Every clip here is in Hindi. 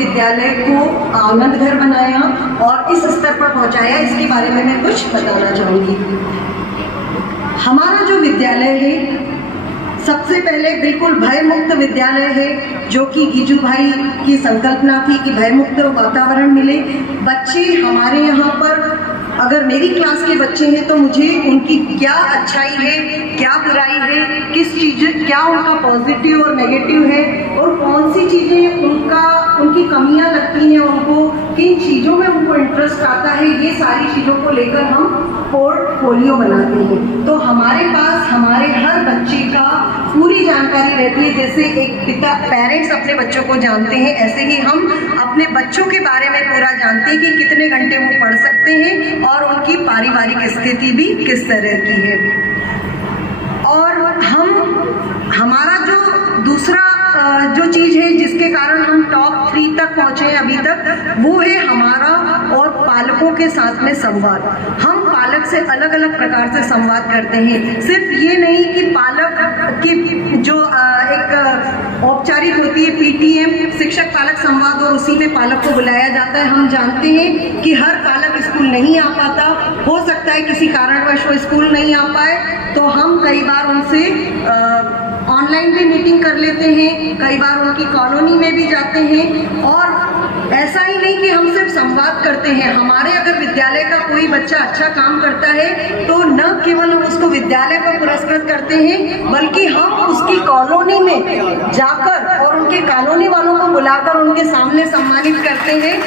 विद्यालय को आनंद घर बनाया और इस स्तर पर पहुंचाया, इसके बारे में मैं कुछ बताना चाहूँगी। हमारा जो विद्यालय है सबसे पहले बिल्कुल भयमुक्त विद्यालय है, जो कि गिजू भाई की संकल्पना थी कि भयमुक्त वातावरण मिले। बच्चे हमारे यहाँ पर, अगर मेरी क्लास के बच्चे हैं तो मुझे उनकी क्या अच्छाई है, क्या बुराई है, किस चीज़, क्या उनका पॉजिटिव और नेगेटिव है और कौन सी चीज़ें उनकी कमियां लगती हैं, उनको किन चीज़ों में उनको इंटरेस्ट आता है, ये सारी चीज़ों को लेकर हम पोर्टफोलियो बनाते हैं। तो हमारे पास हमारे हर बच्चे का पूरी जानकारी रहती है। जैसे एक पेरेंट्स अपने बच्चों को जानते हैं, ऐसे ही हम अपने बच्चों के बारे में पूरा जानते हैं कि कितने घंटे वो पढ़ सकते हैं और उनकी पारिवारिक स्थिति भी किस तरह की है। और हमारा जो दूसरा जो चीज़ है जिसके कारण हम टॉप 3 तक पहुँचे हैं अभी तक, वो है हमारा और पालकों के साथ में संवाद। हम पालक से अलग अलग प्रकार से संवाद करते हैं। सिर्फ ये नहीं कि पालक की जो एक औपचारिक होती है पीटीएम, शिक्षक पालक संवाद, और उसी में पालक को बुलाया जाता है। हम जानते हैं कि हर पालक स्कूल नहीं आ पाता, हो सकता है किसी कारणवश वो स्कूल नहीं आ पाए, तो हम कई बार उनसे ऑनलाइन भी मीटिंग कर लेते हैं, कई बार उनकी कॉलोनी में भी जाते हैं। और ऐसा ही नहीं कि हम सिर्फ संवाद करते हैं, हमारे अगर विद्यालय का कोई बच्चा अच्छा काम करता है तो न केवल हम उसको विद्यालय पर पुरस्कृत करते हैं, बल्कि हम उसकी कॉलोनी में जाकर और उनके कॉलोनी वालों को बुलाकर उनके सामने सम्मानित करते हैं।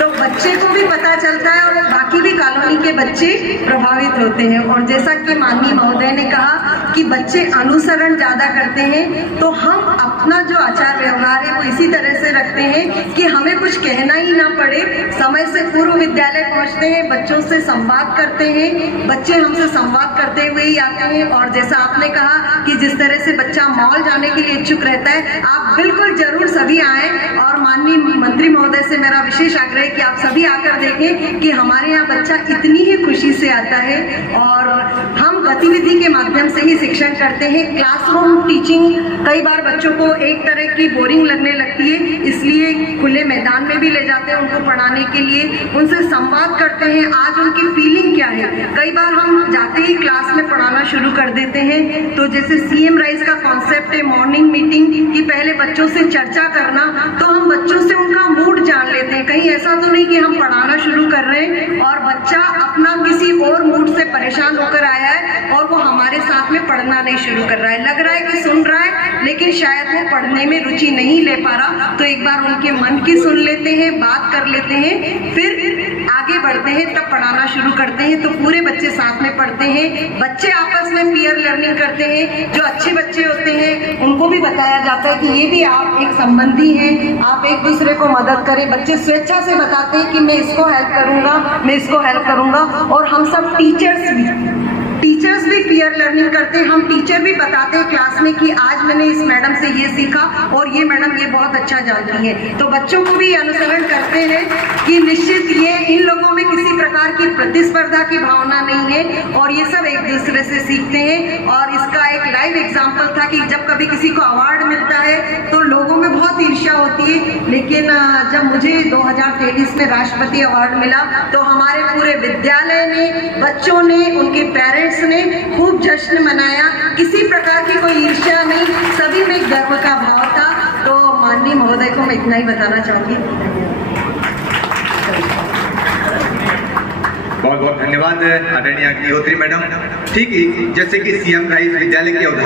तो बच्चे को भी पता चलता है और बाकी भी कॉलोनी के बच्चे प्रभावित होते हैं। और जैसा कि माननीय महोदय ने कहा कि बच्चे अनुसरण ज़्यादा करते हैं, तो हम अपना जो आचार व्यवहार है वो इसी तरह से रखते हैं कि हमें कुछ कहना ही ना पड़े। समय से पूर्व विद्यालय पहुंचते हैं, बच्चों से संवाद करते हैं, बच्चे हमसे संवाद करते हुए ही आते हैं। और जैसा आपने कहा कि जिस तरह से बच्चा मॉल जाने के लिए इच्छुक रहता है, आप बिल्कुल जरूर सभी आएँ। और माननीय मंत्री महोदय से मेरा विशेष आग्रह है कि आप सभी आकर देखें कि हमारे यहाँ बच्चा इतनी ही खुशी से आता है। और हम गतिविधि के माध्यम से ही शिक्षण करते हैं। क्लासरूम टीचिंग कई बार बच्चों को एक तरह की बोरिंग लगने लगती है, इसलिए खुले मैदान में भी ले जाते हैं उनको पढ़ाने के लिए, उनसे संवाद करते हैं, आज उनकी फीलिंग क्या है। कई बार हम जाते ही क्लास में पढ़ाना शुरू कर देते हैं। तो जैसे सीएम राइज का कॉन्सेप्ट है मॉर्निंग मीटिंग की, पहले बच्चों से चर्चा करना, तो हम बच्चों से उनका मूड जान लेते हैं। कहीं ऐसा तो नहीं कि हम पढ़ाना शुरू कर रहे हैं और बच्चा अपना किसी और मूड से परेशान होकर आया है और वो हमारे साथ में पढ़ना नहीं शुरू कर रहा है। लग रहा है कि सुन रहा है, लेकिन शायद वो पढ़ने में रुचि नहीं ले पा रहा। तो एक बार उनके मन की सुन लेते हैं, बात कर लेते हैं, फिर आगे बढ़ते हैं, तब पढ़ाना शुरू करते हैं। तो पूरे बच्चे साथ में पढ़ते हैं, बच्चे आपस में पीयर लर्निंग करते हैं। जो अच्छे बच्चे होते हैं उनको भी बताया जाता है कि ये भी आप एक संबंधी हैं, आप एक दूसरे को मदद करें। बच्चे स्वेच्छा से बताते हैं कि मैं इसको हेल्प करूंगा, मैं इसको हेल्प करूंगा। और हम सब टीचर्स भी पीयर लर्निंग करते हैं। हम टीचर भी बताते हैं क्लास में कि आज मैंने इस मैडम से ये सीखा और ये मैडम ये बहुत अच्छा जानती है। तो बच्चों को भी अनुसरण करते हैं कि निश्चित ये इन लोगों में किसी प्रकार की प्रतिस्पर्धा की भावना नहीं है और ये सब एक दूसरे से सीखते हैं। और इसका एक लाइव एग्जाम्पल था कि जब कभी किसी को अवार्ड मिलता है तो लोगों में बहुत ईर्ष्या होती है, लेकिन जब मुझे 2023 में राष्ट्रपति अवार्ड मिला तो हमारे पूरे विद्यालय ने, बच्चों ने, उनके पेरेंट्स ने खूब जश्न मनाया। किसी प्रकार की कोई ईर्ष्या नहीं, सभी में गर्व का भाव था। तो माननीय महोदय को मैं इतना ही बताना चाहूंगी। बहुत बहुत धन्यवाद आदरणीय अग्निहोत्री मैडम। ठीक जैसे कि सीएम राइज विद्यालय के उदाहरण